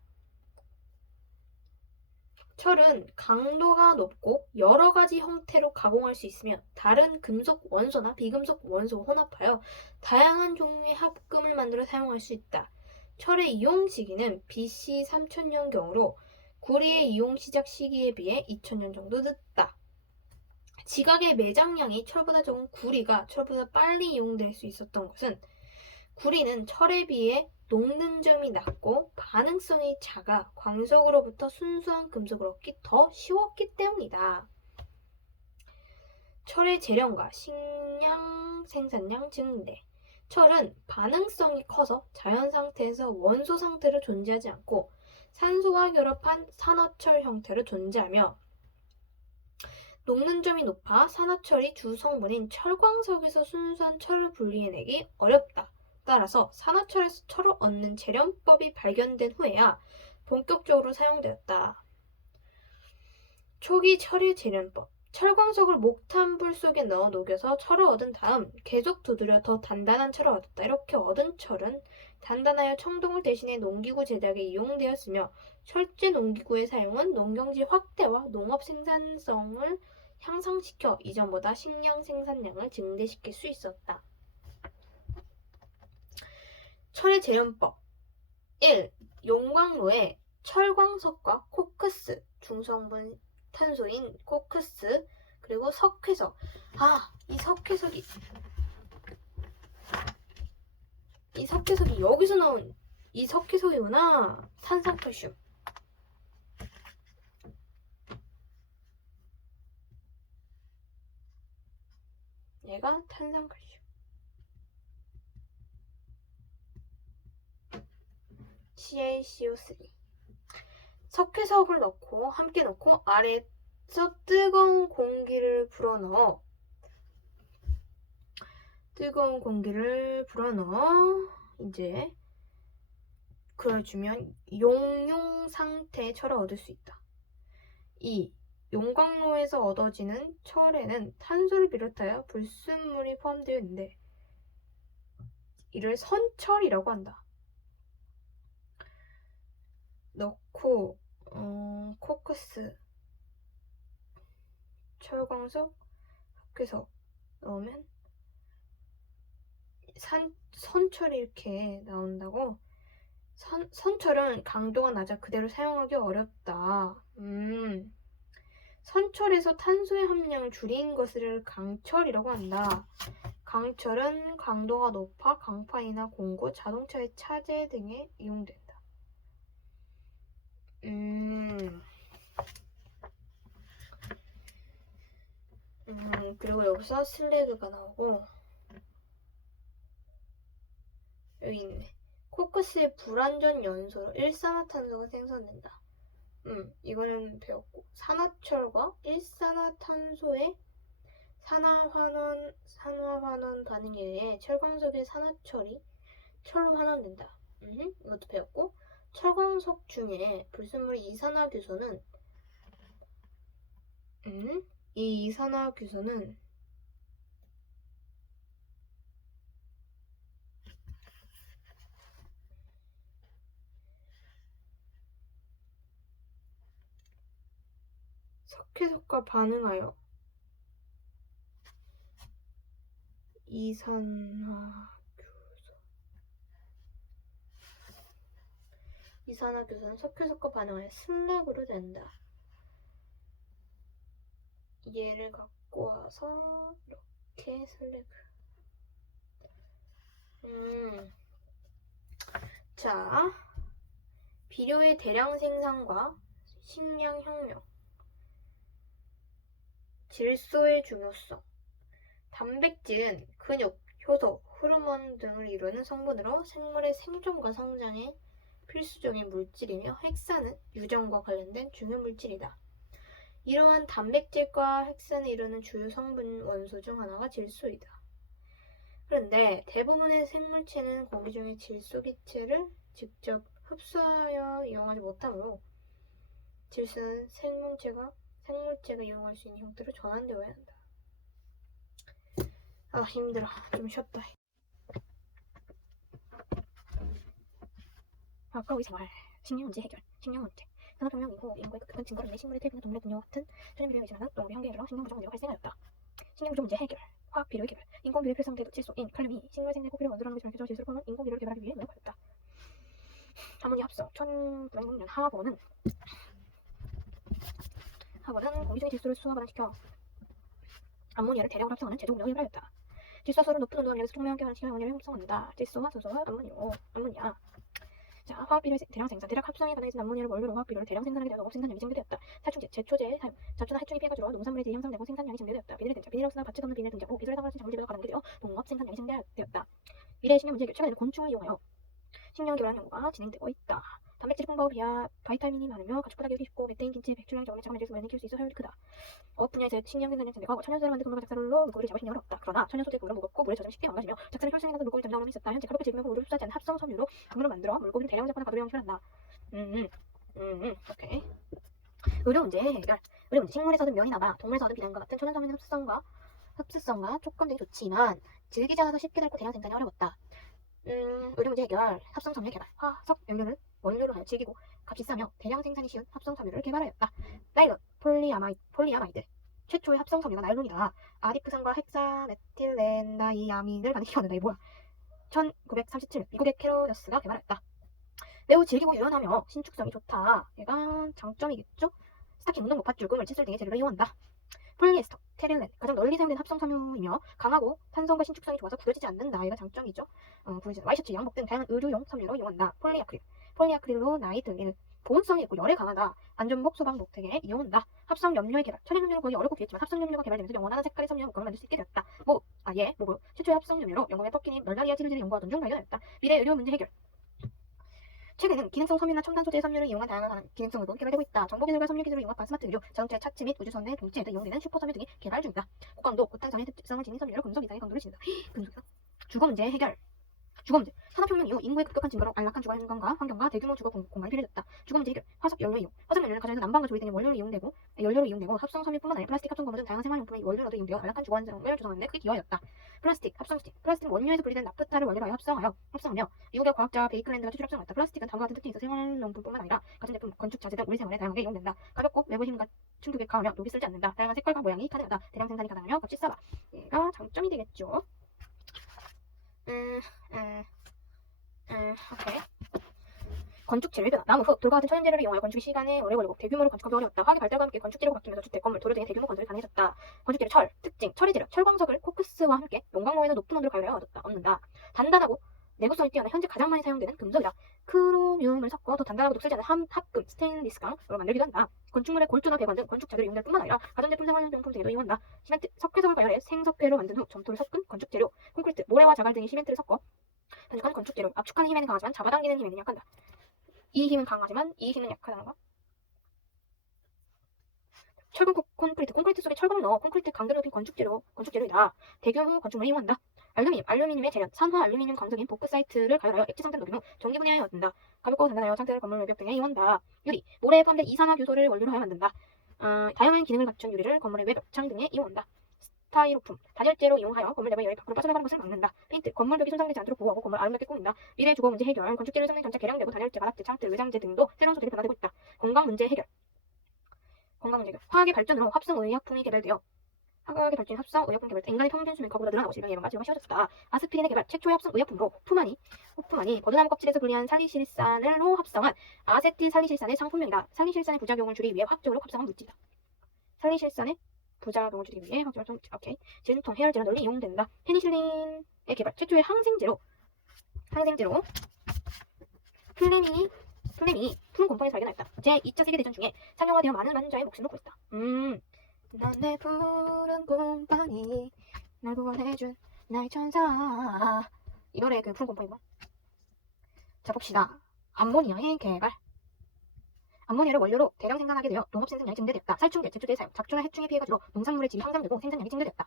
철은 강도가 높고 여러 가지 형태로 가공할 수 있으며 다른 금속 원소나 비금속 원소와 혼합하여 다양한 종류의 합금을 만들어 사용할 수 있다. 철의 이용 시기는 BC 3000년경으로 구리의 이용 시작 시기에 비해 2000년 정도 늦다. 지각의 매장량이 철보다 적은 구리가 철보다 빨리 이용될 수 있었던 것은 구리는 철에 비해 녹는 점이 낮고 반응성이 작아 광석으로부터 순수한 금속을 얻기 더 쉬웠기 때문이다. 철의 재련과 식량 생산량 증대. 철은 반응성이 커서 자연 상태에서 원소 상태로 존재하지 않고 산소와 결합한 산화철 형태로 존재하며 녹는 점이 높아 산화철이 주 성분인 철광석에서 순수한 철을 분리해내기 어렵다. 따라서 산화철에서 철을 얻는 재련법이 발견된 후에야 본격적으로 사용되었다. 초기 철의 재련법. 철광석을 목탄불 속에 넣어 녹여서 철을 얻은 다음 계속 두드려 더 단단한 철을 얻었다. 이렇게 얻은 철은 단단하여 청동을 대신해 농기구 제작에 이용되었으며 철제 농기구의 사용은 농경지 확대와 농업 생산성을 향상시켜 이전보다 식량 생산량을 증대시킬 수 있었다. 철의 재련법 1. 용광로에 철광석과 코크스, 중성분 탄소인 코크스, 그리고 석회석. 이 석회석이 여기서 나온 이 석회석이구나. 탄산칼슘. 얘가 탄산칼슘. CaCO3. 석회석을 함께 넣고 아래에서 뜨거운 공기를 불어넣어 이제 그려주면 용융 상태의 철을 얻을 수 있다. 2. 용광로에서 얻어지는 철에는 탄소를 비롯하여 불순물이 포함되어 있는데 이를 선철이라고 한다. 넣고 코크스, 철광석, 석회석 넣으면 선철이 이렇게 나온다고. 선철은 강도가 낮아 그대로 사용하기 어렵다. 선철에서 탄소의 함량을 줄인 것을 강철이라고 한다. 강철은 강도가 높아 강판이나 공구, 자동차의 차제 등에 이용된다. 그리고 여기서 슬래그가 나오고 여기 있네. 코크스의 불완전 연소로 일산화탄소가 생성된다. 이거는 배웠고, 산화철과 일산화탄소의 산화환원 반응에 의해 철광석의 산화철이 철로 환원된다. 이것도 배웠고, 철광석 중에 불순물 이산화규소는 이 이산화규소는 석회석과 반응하여 이산화규소는 석회석과 반응하여 슬래그로 된다. 얘를 갖고 와서 이렇게 슬래그. 자, 비료의 대량 생산과 식량혁명. 질소의 중요성. 단백질은 근육, 효소, 호르몬 등을 이루는 성분으로 생물의 생존과 성장에 필수적인 물질이며 핵산은 유전과 관련된 중요 물질이다. 이러한 단백질과 핵산을 이루는 주요 성분 원소 중 하나가 질소이다. 그런데 대부분의 생물체는 공기 중의 질소 기체를 직접 흡수하여 이용하지 못하므로 질소는 생물체가 이용할 수 있는 형태로 전환되어야 한다. 힘들어. 좀 쉬었다. 과학과 의생활, 식량 문제 해결, 식량 문제. 산업혁명 이후 인구의 급격한 증가로 인해 식물의 퇴비나 동물의 분뇨 같은 천연 비료에 의존하는 농업의 한계에 식량 부족 문제가 발생하였다. 식량 부족 문제 해결, 화학 비료 개발. 인공 비료의 필수상태 질소인 칼륨이 식물 생태 꼭 필요 원소라는 것이 밝혀져 질소를 포함한 인공 비료를 개발하기 위해 노력하였다. 아모니아 합성. 1906년 하버는 공기 중의 질소를 수소와 반응시켜 암모니아를 대량으로 합성하는 제조 공정을 개발하였다. 질소와 수소를 높은 온도 압력에서 촉매와 함께 반응시켜 암모니아를 합성한다. 질소와 수소와 암모니아. 자, 화학비료의 대량 생산. 대략 합성이 가능해진 암모니아를 원료로 화학비료를 대량 생산하게 되어 농업 생산량이 증대되었다. 살충제, 제초제의 사용. 잡초나 해충이 피해가 줄어 농산물의 질이 향상되고 생산량이 증대되었다. 비닐의 등장. 비닐하우스나 밭에 덮는 비닐 등장 후 비료를 담가진 작물재배가 가능하게 되어 농업 생산량이 증대되었다. 미래의 식량 문제 해결. 최근에는 곤충을 이용하여 식량 개발하는 연구가 진행되고 있다. 단백질이 풍부하고 바이타민이 많으며 가축보다 기르기 쉽고 메테인, 김치, 백출량이 적은데 작은 면적에서 많이 키울 수 있어 효율이 크다. 어업 분야에서 식량 생산량 증대가 천연소를 만든 그물과 작사로 물고기를 잡을 힘이 어렵다. 그러나 천연 소재 그물은 무겁고 물에 젖으면 쉽게 망가지며 작사는 혈생이라도 물고기 전장으로 있었다. 현재 가볍게 집으면 물을 흡수하지 않는 합성 섬유로 그물을 만들어 물고기를 대량 잡거나 가두려 형식한다. 오케이. 의료 문제 해결. 의료 문제. 식물에서든 면이나 마, 동물에서 얻은 비단과 같은 천연 섬유는 흡수성과 촉감 등이 좋지만 질기지 않아서 쉽게 닳고 대량 생산이 어려웠다. 의료 문제 해결. 합성 섬유 개발. 화석 연료를 원료로 하여 질기고 값이 싸며 대량 생산이 쉬운 합성 섬유를 개발하였다. 나일론, 폴리아마이드. 최초의 합성 섬유가 나일론이다. 아디프산과 헥사메틸렌다이아민을 반응시켰는다. 이게 뭐야? 1937년 미국의 캐로저스가 개발하였다. 매우 질기고 유연하며 신축성이 좋다. 얘가 장점이겠죠? 스타킹, 운동 목팥줄, 금을, 칫솔 등의 재료를 이용한다. 폴리에스터, 테릴렌, 가장 널리 사용되는 합성 섬유이며 강하고 탄성과 신축성이 좋아서 부러지지 않는다. 얘가 장점이죠. 와이셔츠, 양복 등 다양한 의료용 섬유로 이용한다. 폴리아크릴로 나이트릴, 보온성이 있고 열에 강하다. 안전복, 소방복 등에 이용한다. 합성 염료의 개발. 천연 염료는 구하기 어렵고 귀했지만 합성 염료가 개발되면서 영원한 색깔의 섬유와 목감을 만들 수 있게 되었다. 모브. 최초의 합성 염료로 영국의 퍼키니 멀라리아 치료제를 연구하던 중 발견하였다. 미래 의료 문제 해결. 최근에는 기능성 섬유나 첨단 소재의 섬유를 이용한 다양한 기능성으로 개발되고 있다. 정보기술과 섬유 기술을 이용한 스마트 의료, 자동차의 차체 및 우주선의 동체에도 이용되는 슈퍼섬유 등이 개발 중이다. 고강도, 고탄성의 특성을 지닌 섬유로 금속 이상의 강도를 지닌다. 금속이다. 주거 문제 해결. 주거 문제. 산업혁명 이후 인구의 급격한 증가로 안락한 주거 환경과 대규모 주거 공간이 필요해졌다. 주거 문제 해결. 화석 연료 이용. 화석 연료는 가정에서 난방과 조리 등의 연료로 이용되고 합성 섬유뿐만 아니라 플라스틱, 합성 고무 등 다양한 생활용품의 원료로도 이용되어 안락한 주거 환경을 조성하는 데 크게 기여하였다. 플라스틱, 합성식. 플라스틱은 원료에서 분리된 나프타를 원료로 하여 합성하며 미국의 과학자 베이클랜드가 최초 합성하였다. 플라스틱은 다음과 같은 특징이 있어 생활용품뿐만 아니라 가전제품, 건축, 자재 등 우리 생활에 다양하게 이용된다. 가볍고 외부 힘과 충격에 강하며 녹이 쓸지 않는다. 다양한 색깔과 모양이 가능하다. 대량 생산이 가능하며 값이 싸다. 얘가 장점이 되겠죠. 오케이. 건축 재료의 변화. 나무, 흙, 돌과 같은 천연 재료를 이용하여 건축이 시간에 오래 걸리고 대규모로 건축하기 어려웠다. 화학의 발달과 함께 건축 재료가 바뀌면서 주택, 건물, 도로 등의 대규모 건설이 가능해졌다. 건축 재료 철, 특징, 철의 재료, 철광석을 코크스와 함께 용광로에서 높은 온도를 가열하여 얻는다. 단단하고 내구성이 뛰어나 현재 가장 많이 사용되는 금속이다. 크로뮴을 섞어 더 단단하고 녹슬지 않은 합금, 스테인리스강으로 만들기도 한다. 건축물의 골조나 배관 등 건축 자재로 이용될 뿐만 아니라 가전제품, 생활용품 등에도 이용한다. 시멘트, 석회석을 가열해 생석회로 만든 후 점토를 섞은 건축 재료. 콘크리트, 모래와 자갈 등의 시멘트를 섞어 반죽한 건축 재료. 압축하는 힘에는 강하지만 잡아당기는 힘에는 약한다. 이 힘은 강하지만 이 힘은 약하다는 거. 철근 콘크리트 속에 철근을 넣어 콘크리트 강도를 높인 건축 재료이다. 대규모 건축물에 이용한다. 알루미늄의 재련, 산화 알루미늄 광석인 보크사이트를 가열하여 액체 상태로 녹인 후 전기 분해하여 얻는다. 가볍고 단단하여 상태를 건물 외벽 등에 이용한다. 유리, 모래에 포함된 이산화 규소를 원료로 하여 만든다. 다양한 기능을 갖춘 유리를 건물의 외벽, 창 등에 이용한다. 스타이로폼, 단열재로 이용하여 건물 내부의 열이 밖으로 빠져나가는 것을 막는다. 페인트, 건물 벽이 손상되지 않도록 보호하고 건물을 아름답게 꾸민다. 미래 주거 문제 해결. 건축재료 성능 점차 개량되고 단열재, 바닥재, 창틀, 외장재 등도 새로운 소재로 변화되고 있다. 건강 문제 해결. 화학의 발전으로 합성의약품이 개발되어 인간의 평균 수명이 거보다 늘어나고 질병 예방과 치료가 쉬워졌다. 아스피린의 개발, 최초의 합성 의약품으로 호프만이 버드나무 껍질에서 분리한 살리실산으로 합성한 아세틸살리실산의 상품명이다. 살리실산의 부작용을 줄이기 위해 화학적으로 합성한 물질이다. 살리실산의 부작용을 줄이기 위해 화학적으로 진통, 해열제로 널리 이용된다. 페니실린의 개발, 최초의 항생제로 플레밍이 푸른 곰팡이를 발견하였다. 제2차 세계대전 중에 상용화되어 많은 환자의 목숨을 구했다. 넌 내 푸른 곰팡이 날 구원해준 나의 천사. 이 노래 그 푸른 곰팡이구나. 자, 봅시다. 암모니아의 개발. 암모니아를 원료로 대량 생산하게 되어 농업 생산량이 증대되었다. 살충제, 제초제의 사용, 작초나 해충의 피해가 줄어 농산물의 질이 향상되고 생산량이 증대되었다.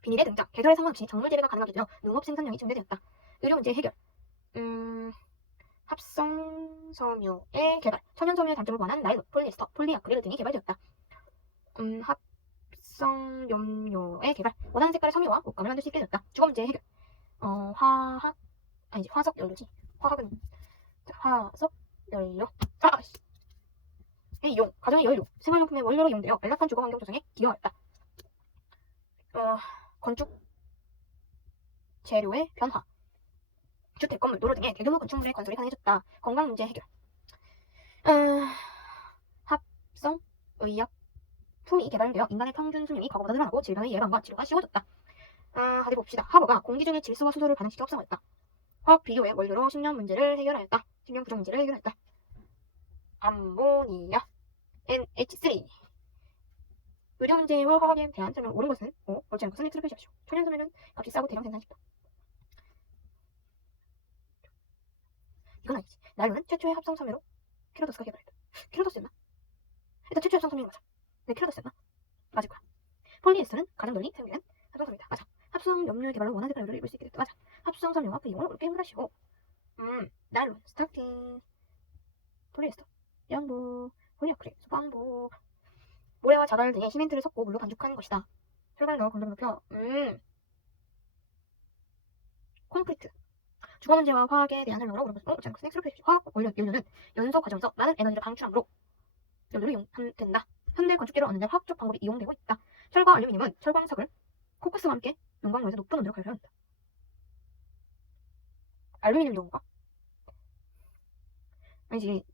비닐의 등장, 계절의 상관없이 작물 재배가 가능하게 되어 농업 생산량이 증대되었다. 의료 문제 해결. 합성 섬유의 개발, 천연 섬유의 단점을 보완한 나일론, 폴리에스터, 폴리아크릴 등이 개발되었다. 합성 염료의 개발, 원하는 색깔의 섬유와 옷감을 만들 수 있게 되었다. 주거 문제 해결. 화석 연료지. 화석 연료. 이용, 가정의 연료, 생활용품의 원료로 이용되어 안락한 주거 환경 조성에 기여하였다. 건축 재료의 변화. 주택, 건물, 도로 등의 대규모 건축물의 건설이 가능해졌다. 건강 문제 해결. 합성 의약품이 개발되어 인간의 평균 수명이 과거보다 늘어나고 질병의 예방과 치료가 쉬워졌다. 어디 봅시다. 하버가 공기 중의 질소와 수소를 반응시켜 합성하였다. 화학 비료의 원료로 식량 부족 문제를 해결하였다. 암모니아 NH3. 의료 문제와 화학에 대한 설명 옳은 것은 O, 옳지 않은 것은 X를 표시하십시오. 천연 섬유는 값이 싸고 대량 생산이 쉽다. 이건 아니지. 나일론은 최초의 합성 섬유로 캐로더스가 개발했다. 캐로더스였나? 일단 최초의 합성 섬유는 맞아. 네, 캐로더스였나? 맞을 거야. 폴리에스터는 가장 널리 사용되는 합성 섬유다. 맞아. 합성 염료의 개발로 원하는 발효를 이룰 수 있게 됐다. 맞아. 합성 섬유와 그 이용을 어렵게 해결하시고. 나일론, 스타킹, 폴리에스터, 양부, 폴리아크릴, 소방부, 모래와 자갈 등의 시멘트를 섞고 물로 반죽한 것이다. 혈관을 넣어 건조를 높여. 콘크리트. 주거 문제와 화학에 대한 설명으로 물어보죠. 넥스로 표시해. 화학 연료는 연소 과정에서 많은 에너지를 방출함으로 연료를 이용된다. 현대 건축기를 얻는 데 화학적 방법이 이용되고 있다. 철과 알루미늄은 철광석을 코크스와 함께 용광로에서 높은 온도로 가열해야 한다. 알루미늄 용과? 아니지.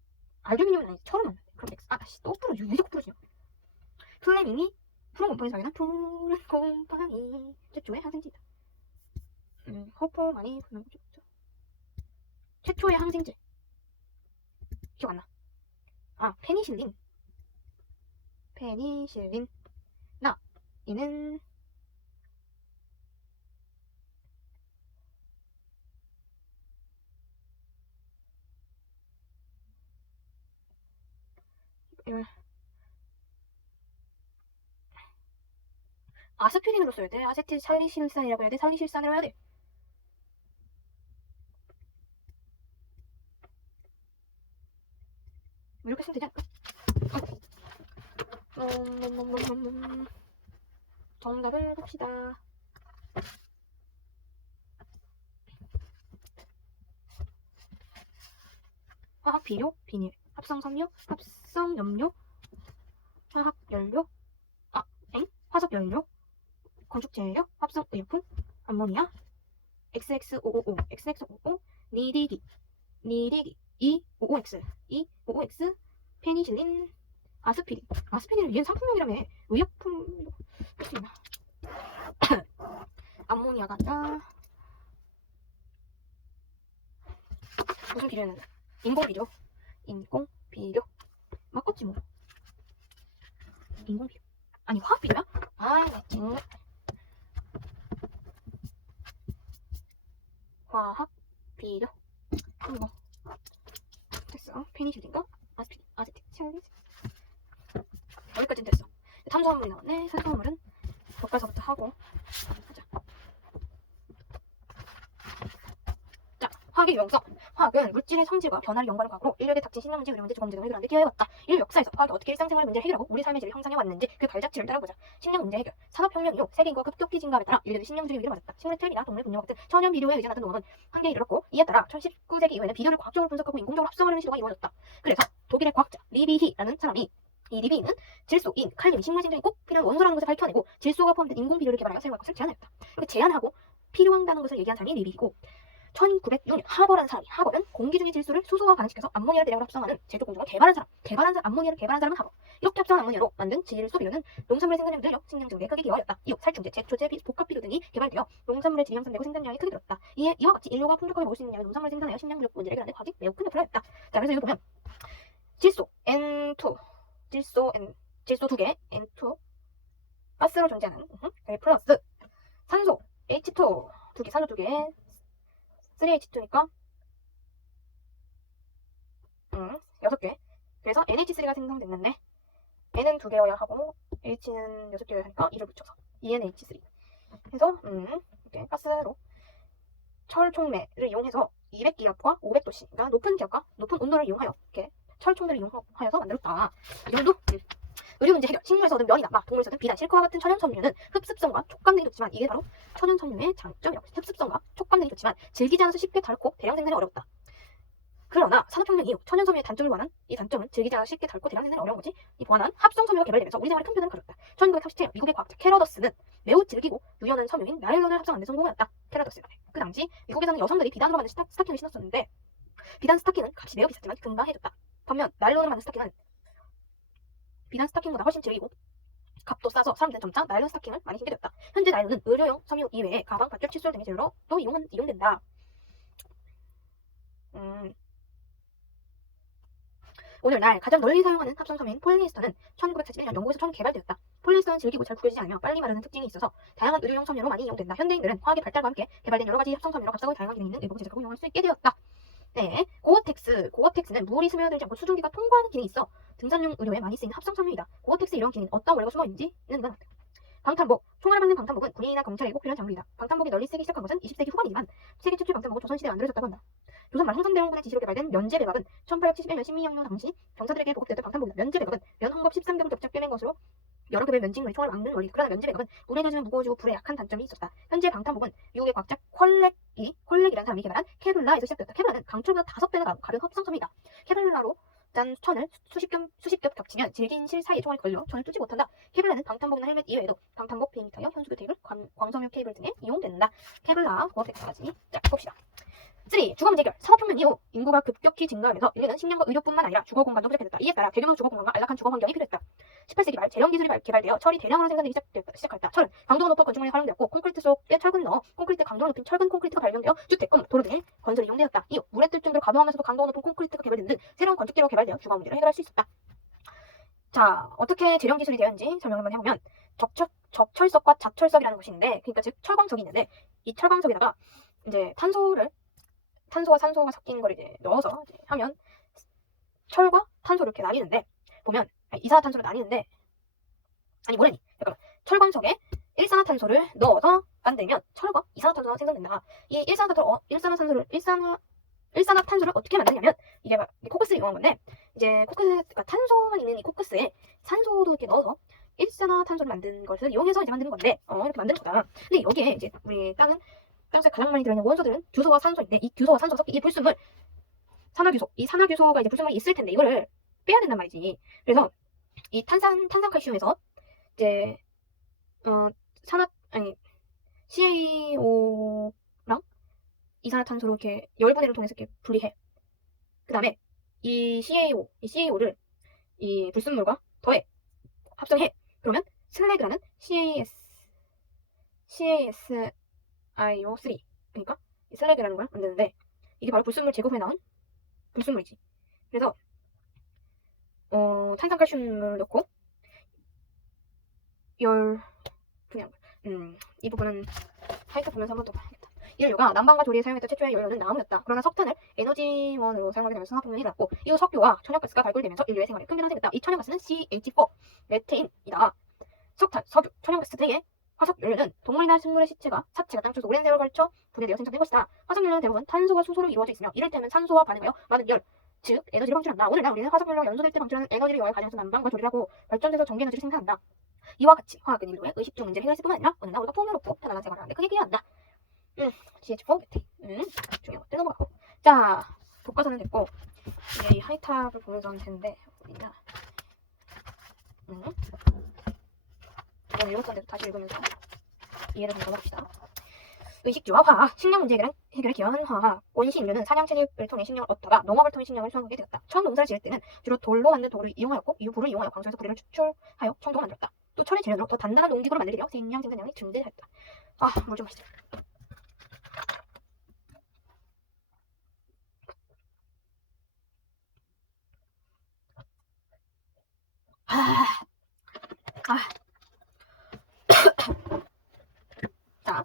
알루미늄은 아니지. 철은 맞는데. 그럼 X. 또 푸르. 유리 푸르지. 플레밍이 푸른 곰팡이 사기는 푸른 곰팡이 최초의 항생제이다. 호포 많이 부는 거죠. 최초의 항생제. 기억 안 나. 페니실린. 나. 이는 아스피린으로 써야 돼. 아세틸살리실산이라고 해야 돼. 살리실산이라고 해야 돼. 이렇게 쓰면 되지 않을까? 정답을 봅시다. 화학 비료, 비닐, 합성 섬유, 합성 염료, 화학 연료, 화석 연료, 건축 재료, 합성 의약품, 암모니아, XX555, XX555, 니디기, E55X, E55X, 페니실린, 아스피린. 아스피린은 얘는 상품명이라며. 의약품 했습니다. 암모니아가 아니라 무슨 비료였는데? 인공비료. 인공비료. 맞겠지 뭐. 인공비료. 아니 화학비료야? 정말. 화학비료. 이거 됐어. 페니실린과 아스피린, 아세틸살리신. 여기까지는 됐어. 탄수화물이 나왔네. 탄수화물은 벽가서부터 하고 하자. 자, 화학의 유용성. 화학은 물질의 성질과 변화를 연구하는 과학으로 인류에게 닥친 신명 문제, 의료 문제, 주거 문제 등을 해결하는 데 기여해왔다. 인류 역사에서 화학이 어떻게 일상생활의 문제를 해결하고 우리 삶의 질을 형성해 왔는지 그 발자취를 따라보자. 식량 문제 해결. 산업혁명 이후 세계 인구가 급격히 증가함에 따라 인류는 식량 부족의 위기를 맞았다. 식물의 틀이나 동물 분뇨 같은 천연 비료에 의존하던 농업은 한계에 이르렀고, 이에 따라 19세기 이후에는 비료를 과학적으로 분석하고 인공적으로 합성하려는 시도가 이루어졌다. 그래서 독일의 과학자 리비히라는 사람이, 이 리비히는 질소, 인, 칼륨이 식물 생장에 꼭 필요한 원소라는 것을 밝혀내고 질소가 포함된 인공 비료를 개발하여 사용할 것을 제안하였다. 이렇게 제안하고 필요한다는 것을 얘기한 사람이 리비히고, 1906년 하버라는 사람이, 하버는 공기 중의 질소를 수소와 반응시켜서 암모니아를 대량으로 합성하는 제조 공정을 암모니아를 개발한 사람은 하버. 이렇게 합성한 암모니아로 만든 질소 비료는 농산물의 생산량을 늘려 식량 증대에 크게 기여하였다. 이후 살충제, 제초제, 복합 비료 등이 개발되어 농산물의 질이 향상되고 생산량이 크게 늘었다. 이와 같이 인류가 풍족하게 먹을 수 있는 양의 농산물을 생산하여 식량 부족 문제를 해결하는 데 과학이 매우 큰 역할을 하였다. 자, 그래서 여기 보면 질소 N2, 질소 2개 N2, 가스로 존재하는 플러스 산소 H2 2개, 산소 2개 3H2니까 6개. 그래서 NH3가 생성됐는데 N은 2개여야 하고 H는 6개여야 하니까 2를 붙여서 ENH3. 그래서 이렇게 가스로 철 촉매를 이용해서 200기압과 500도씨, 그러니까 높은 기압과 높은 온도를 이용하여 이렇게 철 촉매를 이용하여서 만들었다. 이 정도? 의료 문제 해결. 식물에서 얻은 면이나 동물에서 얻은 비단, 실크와 같은 천연 섬유는 흡습성과 촉감 등이 좋지만, 이게 바로 천연 섬유의 장점이라고. 흡습성과 촉감 등이 좋지만 질기지 않아서 쉽게 닳고 대량 생산이 어렵다. 그러나 산업혁명 이후 천연 섬유의 단점을 보완한 이 단점은 질기지 않아서 쉽게 닳고 대량 생산이 어려운 거지. 이 보완한 합성 섬유가 개발되면서 우리 생활에 큰 변화를 가졌다. 1937년 미국의 과학자 캐러더스는 매우 질기고 유연한 섬유인 나일론을 합성하는 데 성공하였다. 캐러더스가. 그 당시 미국에서는 여성들이 비단으로 만든 스타킹을 신었었는데, 비단 스타킹은 값이 매우 비쌌지만 금방 해줬다. 반면 나일론으로 만든 스타킹은 비단 스타킹보다 훨씬 질기고 값도 싸서 사람들은 점차 나일론 스타킹을 많이 신게 되었다. 현재 나일론은 의료용 섬유 이외에 가방, 밧줄, 칫솔 등의 재료로도 이용된다. 오늘날 가장 널리 사용하는 합성 섬유인 폴리에스터는 1941년 영국에서 처음 개발되었다. 폴리에스터는 질기고 잘 구겨지지 않으며 빨리 마르는 특징이 있어서 다양한 의료용 섬유로 많이 이용된다. 현대인들은 화학의 발달과 함께 개발된 여러 가지 합성 섬유로 값싸고 다양한 기능 있는 의복을 제작하고 이용할 수 있게 되었다. 네, 고어텍스는 물이 스며들지 않고 수증기가 통과하는 기능이 있어 등산용 의료에 많이 쓰이는 합성 섬유이다. 고어텍스 이런 기능 어떤 원료가 숨어 있는지는 난 방탄복. 총알을 막는 방탄복은 군인이나 경찰에 꼭 필요한 장비이다. 방탄복이 널리 쓰기 시작한 것은 20세기 후반이지만 세계 최초의 방탄복은 조선시대에 만들어졌다고 한다. 조선 말 흥선대원군의 지시로 개발된 면제배갑은 1871년 신민영령 당시 병사들에게 보급되었던 방탄복이다. 면제배갑은 면홍법 13경을 격작 꿰맨 것으로 여러 급의 면직물이 총알을 막는 원리. 그러나 면제배갑은 물에 젖으면 무거워지고 불에 약한 단점이 있었다. 현재 방탄복은 미국의 과학자 콜렉이라는 사람이 개발한 케블라에서 시작되었다. 케블라는 강철보다 5배나 가벼운 합성섬이다. 케블라로 짠 천을 수십 겹 겹치면 질긴 실 사이에 총알이 걸려 천을 뚫지 못한다. 케블라는 방탄복이나 헬멧 이외에도 방탄복, 비행기 타이어, 현수교 테이블, 광섬유 케이블 등에 이용된다. 케블라, 고어텍스까지. 자, 봅시다. 3. 주거 문제 해결. 산업혁명 이후 인구가 급격히 증가하면서 인류는 식량과 의료뿐만 아니라 주거 공간도 부족해졌다. 이에 따라 대규모 주거 공간과 안락한 주거 환경이 필요했다. 18세기 말 재련 기술이 개발되어 철이 대량으로 생산되기 시작했다. 철은 강도가 높은 건축물에 활용되었고 콘크리트 속에 철근 넣어 콘크리트 강도가 높은 철근 콘크리트가 발명되어 주택, 건물, 도로 등의 건설에 이용되었다. 이후 물에 뜰 정도로 가벼우면서도 강도가 높은 콘크리트가 개발된 등 새로운 건축기로 개발되어 주거 문제를 해결할 수 있었다. 자, 어떻게 재련 기술이 되었는지 설명 한번 해보면 적철석과 자철석이라는 것이 있는데, 그러니까 즉 철광석이 있는데 이 철광석에다가 이제 탄소와 산소가 섞인 걸 이제 넣어서 이제 하면 철과 탄소를 이렇게 나뉘는데 보면 이산화탄소를 나뉘는데 뭐래니? 잠깐만. 철광석에 일산화탄소를 넣어서 만들면 철과 이산화탄소가 생성된다. 이 일산화탄소를 어떻게 만드냐면 이게 코크스를 이용한 건데 이제 그러니까 탄소만 있는 이 코크스에 산소도 이렇게 넣어서 일산화탄소를 만든 것을 이용해서 이제 만드는 건데 이렇게 만드는 거다. 근데 여기에 이제 우리 땅속에 가장 많이 들어있는 원소들은 규소와 산소인데 이 규소와 산소가 섞인 이 불순물 이 산화규소가 이제 불순물이 있을 텐데 이거를 빼야 된단 말이지. 그래서 이 탄산칼슘에서 이제 CaO랑 이산화탄소로 이렇게 열분해를 통해서 이렇게 분리해. 그 다음에 이 CaO를 이 불순물과 더해 합성해. 그러면 슬래그라는 CaSiO3 그러니까 이 슬래그라는 걸 만드는데 이게 바로 불순물 제거 후에 나온 불순물이지. 그래서 탄산칼슘을 넣고 이 부분은 하이트 보면서 한번 더 봐야겠다. 이 연료가 난방과 조리에 사용했던 최초의 연료는 나무였다. 그러나 석탄을 에너지원으로 사용하게 되면서 산업혁명이 일어났고 이후 석유와 천연가스가 발굴되면서 인류의 생활에 큰 변화가 생겼다. 이 천연가스는 CH4 메테인이다. 석탄, 석유, 천연가스 등의 화석연료는 동물이나 식물의 사체가 땅속에서 오랜 세월 걸쳐 분해되어 생성된 것이다. 화석연료는 대부분 탄소와 수소로 이루어져 있으며 이를 때면 산소와 반응하여 많은 열, 즉 에너지를 방출한다. 오늘날 우리는 화석연료가 연소될 때 방출하는 에너지를 이용하여 가정에서 난방과 조리를 하고 발전돼서 전기에너지를 생산한다. 이와 같이 화학은 인류의 의식 중 문제를 해결했을 뿐만 아니라 어느 날 우리가 풍요롭고 편안한 생활을 하는데 크게 기여한다. CH4 메테인 중요한 것들 넘어가고. 자, 교과서는 됐고 이제 이 하이탑을 보면서 하면 되는데 어디냐? 이건 읽었던데도 다시 읽으면서 이해를 좀 해봅시다. 의식주와 화학, 식량 문제 해결에 기여한 화학. 원시 인류는 사냥 채집을 통해 식량을 얻다가 농업을 통해 식량을 수확하게 되었다. 처음 농사를 지을 때는 주로 돌로 만든 도구를 이용하였고 이후 불을 이용하여 광소에서 불을 추출하여 청동을 만들었다. 또 철의 재련으로 더 단단한 농기구를 만들게 되어 식량 생산량이 증대하였다. 물 좀 마시자. 자,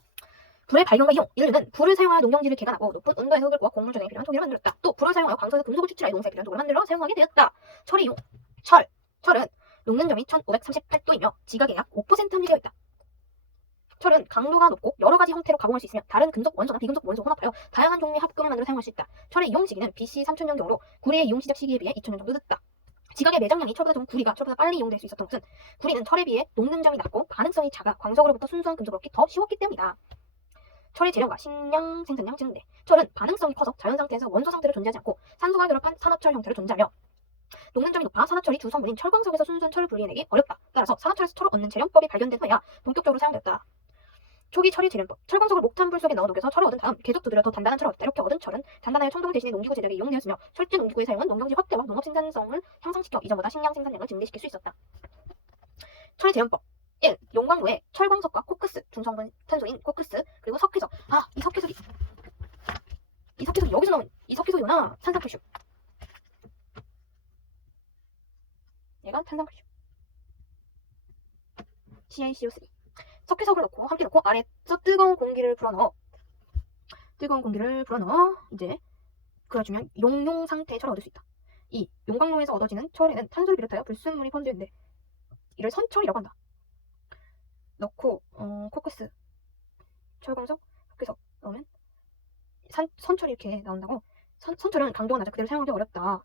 불의 발견과 이용. 인류는 불을 사용하여 농경지를 개간하고 높은 온도의 흙을 구워 곡물 조정에 필요한 토기를 만들었다. 또 불을 사용하여 광석에서 금속을 추출하여 농사에 필요한 도구를 만들어 사용하게 되었다. 철의 이용. 철은 녹는 점이 1538도이며 지각의 약 5% 함유되어 있다. 철은 강도가 높고 여러 가지 형태로 가공할 수 있으며 다른 금속 원소나 비금속 원소 혼합하여 다양한 종류의 합금을 만들어 사용할 수 있다. 철의 이용 시기는 BC 3000년경으로 구리의 이용 시작 시기에 비해 2000년 정도 늦다. 지각의 매장량이 철보다 적은 구리가 철보다 빨리 이용될 수 있었던 것은 구리는 철에 비해 녹는 점이 낮고 반응성이 작아 광석으로부터 순수한 금속을 얻기 더 쉬웠기 때문이다. 철의 재련과 식량 생산량 증대. 철은 반응성이 커서 자연 상태에서 원소 상태로 존재하지 않고 산소가 결합한 산화철 형태로 존재하며 녹는 점이 높아 산화철이 주성분인 철광석에서 순수한 철을 분리해내기 어렵다. 따라서 산화철에서 철을 얻는 재련법이 발견된 후에야 본격적으로 사용되었다. 초기 철의 재련법. 철광석을 목탄불 속에 넣어 녹여서 철을 얻은 다음 계속 두드려 더 단단한 철을 얻다. 이렇게 얻은 철은 단단하여 청동을 대신해 농기구 제작에 이용되었으며 철제 농기구의 사용은 농경지 확대와 농업 생산성을 향상시켜 이전보다 식량 생산량을 증대시킬 수 있었다. 철의 재련법. 1. 용광로에 철광석과 코크스, 중성분 탄소인 코크스, 그리고 석회석. 이 석회석이 여기서 나온 이 석회석이구나. 탄산칼슘. 얘가 탄산칼슘. CaCO3. 석회석을 함께 넣고 아래에서 뜨거운 공기를 불어넣어 이제 그어주면 용융 상태의 철을 얻을 수 있다. 2. 용광로에서 얻어지는 철에는 탄소를 비롯하여 불순물이 포함되는데 이를 선철이라고 한다. 넣고 코크스, 철광석, 흑괴석 넣으면 선철이 이렇게 나온다고. 선철은 강도가 낮아 그대로 사용하기 어렵다.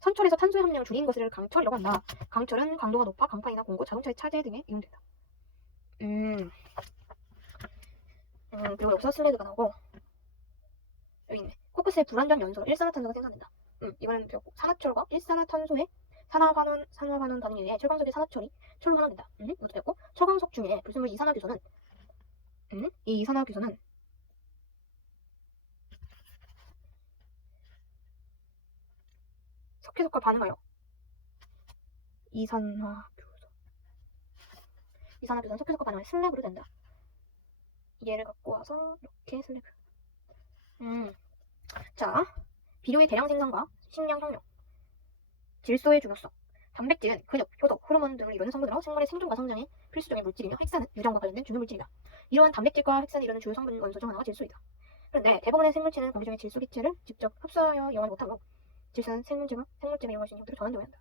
선철에서 탄소의 함량을 줄인 것을 강철이라고 한다. 강철은 강도가 높아 강판이나 공구, 자동차의 차제 등에 이용된다. 그리고 여기서 슬레드가 나오고 여기 있네. 코크스의 불완전 연소로 일산화탄소가 생산된다. 이번에는 배웠고 산화철과 일산화탄소의 산화환원 반응에 의해 철광석의 산화철이 철로 환원된다. 이것도 배웠고 철광석 중에 불순물 이산화규소는 이 이산화규소는 석회석과 반응하여 이산화규소는 석회석과 반응하여 슬래그로 된다. 얘를 갖고 와서 이렇게 슬래그. 자, 비료의 대량 생산과 식량 혁명, 질소의 중요성. 단백질은 근육, 효소, 호르몬 등을 이루는 성분으로 생물의 생존과 성장에 필수적인 물질이며 핵산은 유전과 관련된 중요 물질이다. 이러한 단백질과 핵산이 이루는 주요 성분 원소 중 하나가 질소이다. 그런데 대부분의 생물체는 공기 중에 질소 기체를 직접 흡수하여 이용하지 못하므로 질소는 생물체가 이용할 수 있는 형태로 전환되어야 한다.